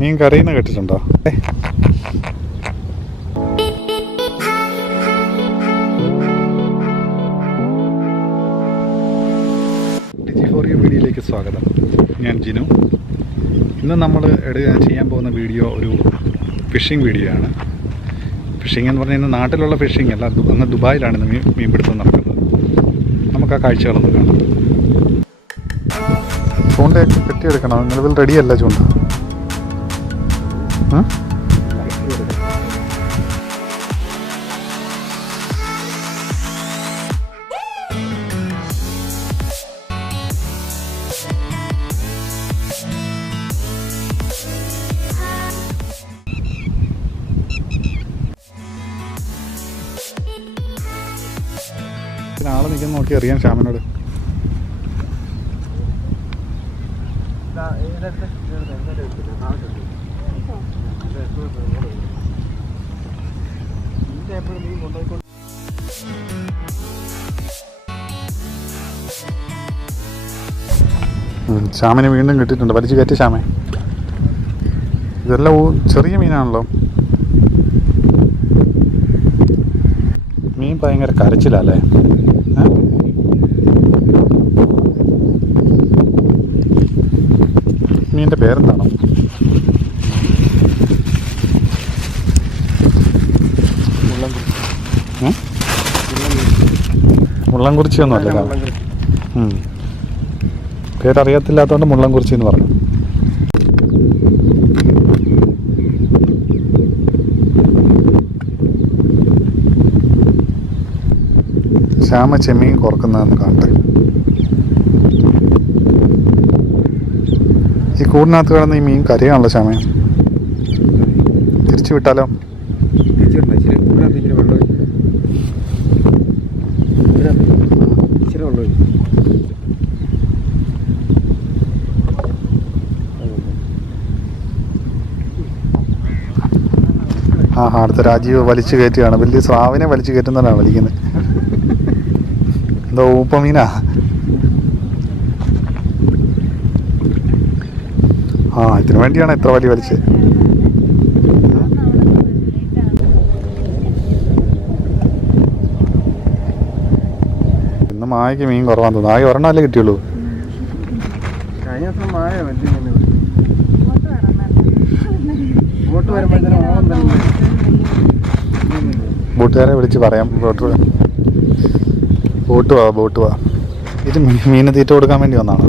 മീൻ കറിയുന്ന കേട്ടിട്ടുണ്ടോ? വീഡിയോയിലേക്ക് സ്വാഗതം. ഞാൻ ജിനു. ഇന്ന് നമ്മൾ ചെയ്യാൻ പോകുന്ന വീഡിയോ ഒരു ഫിഷിംഗ് വീഡിയോ ആണ്. ഫിഷിംഗ് എന്ന് പറഞ്ഞാൽ ഇന്ന് നാട്ടിലുള്ള ഫിഷിംഗ് അല്ല, അങ്ങ് ദുബായിലാണ് ഇന്ന് മീൻപിടുത്തം നടക്കുന്നത്. നമുക്ക് ആ കാഴ്ചകളൊന്ന് കാണാം. ചൂണ്ടയൊക്കെ കെട്ടിയെടുക്കണം. നിലവിൽ റെഡിയല്ല ചൂണ്ട. ആള് നിൽക്കുന്ന നോക്കി അറിയാം ശ്യാമിനോട്. ശ്യാമിന് വീണ്ടും കിട്ടിയിട്ടുണ്ട്. വലിച്ചു കയറ്റി ശ്യാമേ. ഇതെല്ലാം ചെറിയ മീനാണല്ലോ. മീൻ ഭയങ്കര കരച്ചിലല്ലേ? മീനിൻ്റെ പേരെന്താണോ? മുള്ളംകുറിച്ചി ഒന്നും അല്ല. പേരറിയത്തില്ലാത്തതുകൊണ്ട് മുള്ളംകുറിച്ചി എന്ന് പറഞ്ഞു. ശ്യാമ ചെമ്മീൻ കുറക്കുന്നതെന്ന് കാണട്ടെ. ഈ കൂടിനകത്ത് കിടന്ന് ഈ മീൻ കരയാണല്ലോ ശ്യാമ. തിരിച്ചു വിട്ടാലോ? അടുത്ത രാജീവ് വലിച്ചു കയറ്റുകയാണ്. വലിയ സ്രാവിനെ വലിച്ചു കയറ്റുന്നതാണ് വലിക്കുന്നത്. എന്തോ ഊപ്പമീനാ. ഇതിനു വേണ്ടിയാണ് ഇത്ര വലിയ വലിച്ചത്. ഇന്ന് മായക്ക് മീൻ കുറവാന്ന് തോന്നുന്നു. ആകെ ഒരെണ്ണല്ലേ കിട്ടിയുള്ളൂ. ബോട്ടുകാരെ വിളിച്ച് പറയാം. ബോട്ട് വാ. ഇത് മീന് തീറ്റ കൊടുക്കാൻ വേണ്ടി വന്നാണ്.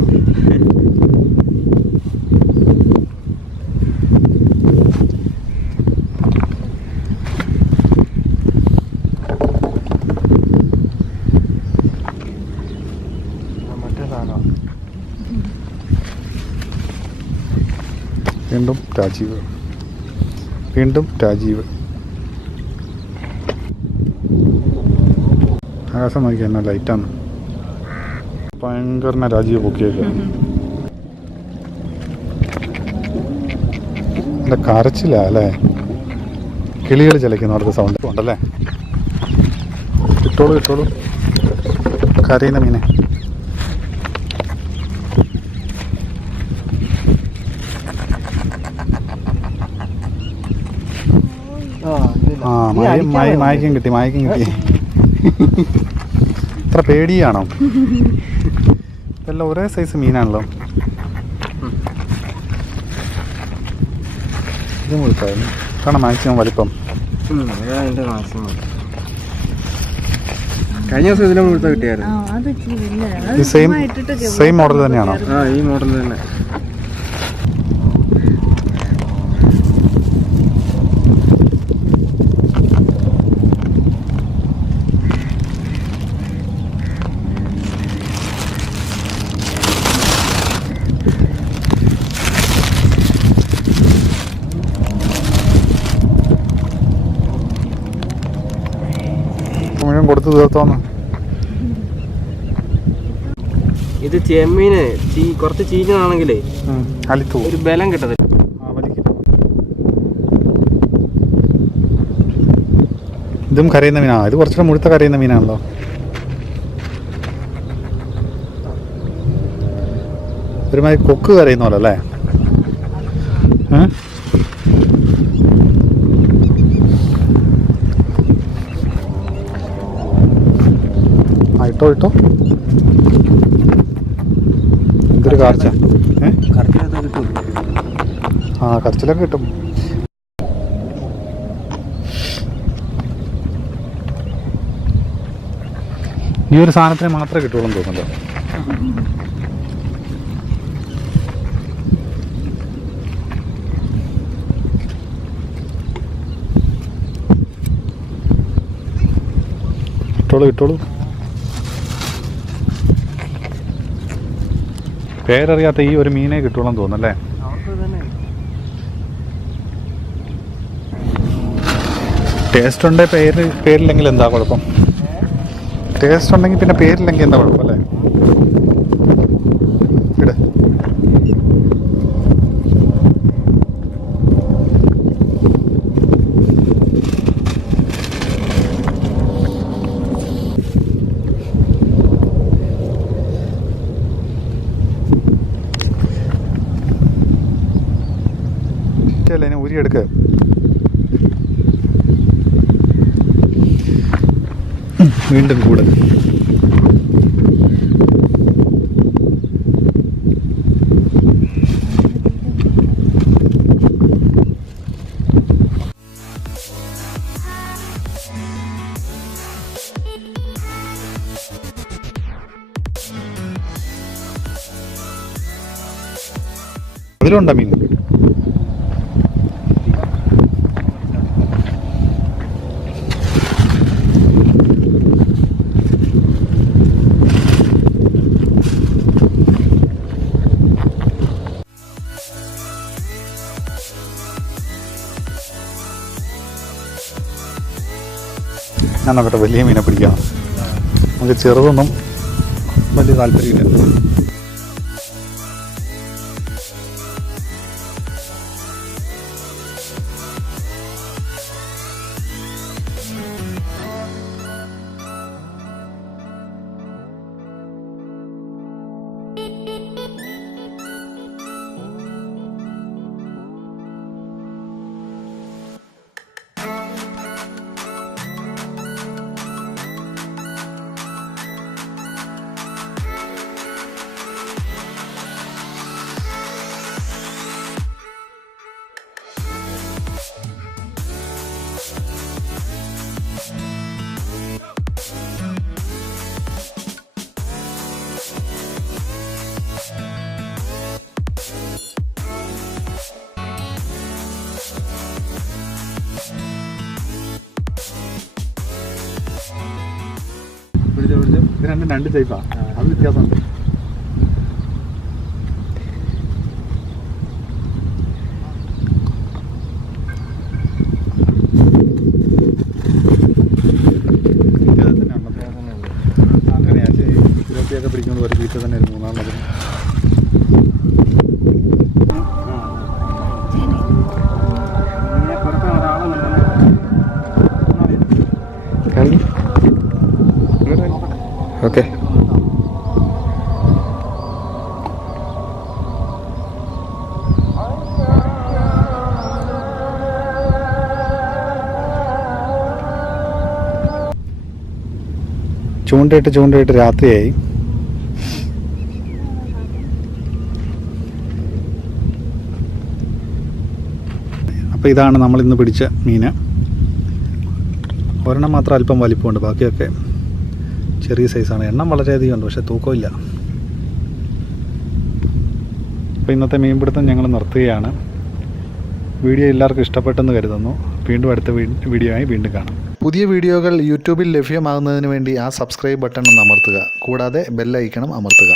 വീണ്ടും രാജീവ്. ആകാശം നോക്കി എന്നാ ലൈറ്റാണ്. ഭയങ്കര രാജീവ് പൊക്കിയൊക്കെ. എൻ്റെ കരച്ചില്ല അല്ലേ? കിളികൾ ചലിക്കുന്നവർക്ക് സൗണ്ട് ഉണ്ടല്ലേ? കിട്ടോളൂ കരയുന്ന മീനെ. മായക്കും കിട്ടി. ഇത്ര പേടിയാണോ? ഇതെല്ലാം ഒരേ സൈസ് മീനാണല്ലോ. ഇത് മുഴുത്തായിരുന്നു. കാരണം മാക്സിമം വലിപ്പം. കഴിഞ്ഞ ദിവസം ഇതിനെ മുഴുത്ത കിട്ടിയായിരുന്നു. സെയിം മോഡൽ തന്നെയാണോ? ഈ മോഡൽ തന്നെ. മുഴുവൻ കൊടുത്തു തീർത്തോന്ന്. ഇത് ചെമ്മീന് കുറച്ച് ചീഞ്ഞതാണെങ്കിലേ ഒരു ബലം കിട്ടത്തില്ല. ഇതും കരയുന്ന മീനാണ്. ഇത് കുറച്ചുകൂടെ മുഴുത്ത കരയുന്ന മീനാണല്ലോ. ഒരുമാതിരി കൊക്ക് കരയുന്ന പോലെ അല്ലേ? ഇട്ടോ എന്തൊരു കാർച്ച. ആ കരച്ചിലൊക്കെ കിട്ടും. ഈ ഒരു സാധനത്തിന് മാത്രമേ കിട്ടുള്ളൂ എന്ന് തോന്നുന്നുണ്ട്. കിട്ടോളൂ. പേരറിയാത്ത ഈ ഒരു മീനെ കിട്ടുള്ളൂ തോന്നുന്നല്ലേ. ടേസ്റ്റ് ഉണ്ടേ പേരില്ലെങ്കിൽ എന്താ കുഴപ്പം? ടേസ്റ്റ് ഉണ്ടെങ്കിൽ പിന്നെ പേരില്ലെങ്കിൽ എന്താ കുഴപ്പമല്ലേ? ഇട അല്ലേ ഊരിയെടുക്ക. വീണ്ടും കൂടുതൽ അതിലുണ്ടോ മീൻ? ഞാൻ നോക്കട്ടെ, വലിയ മീനെ പിടിക്കാം. നമുക്ക് ചെറുതൊന്നും വലിയ താല്പര്യമില്ല. ഇത് രണ്ട് ടൈപ്പാ, അത് വ്യത്യാസമുണ്ട്. അങ്ങനെയാ ഇരുപത്തിയൊക്കെ പിടിക്കുന്നത് ഒരു തീറ്റ തന്നെ മൂന്നാമത്. ഓക്കെ, ചൂണ്ടയിട്ട് രാത്രിയായി. അപ്പോൾ ഇതാണ് നമ്മളിന്ന് പിടിച്ച മീന്. ഒരെണ്ണം മാത്രം അല്പം വലിപ്പമുണ്ട്, ബാക്കിയൊക്കെ ചെറിയ സൈസാണ്. എണ്ണം വളരെയധികം ഉണ്ട്, പക്ഷേ തൂക്കമില്ല. അപ്പോൾ ഇന്നത്തെ മീൻപിടുത്തം ഞങ്ങൾ നിർത്തുകയാണ്. വീഡിയോ എല്ലാവർക്കും ഇഷ്ടപ്പെട്ടെന്ന് കരുതുന്നു. വീണ്ടും അടുത്ത വീഡിയോ ആയി വീണ്ടും കാണാം. പുതിയ വീഡിയോകൾ യൂട്യൂബിൽ ലഭ്യമാകുന്നതിന് വേണ്ടി ആ സബ്സ്ക്രൈബ് ബട്ടൺ ഒന്ന് അമർത്തുക. കൂടാതെ ബെൽ ഐക്കണും അമർത്തുക.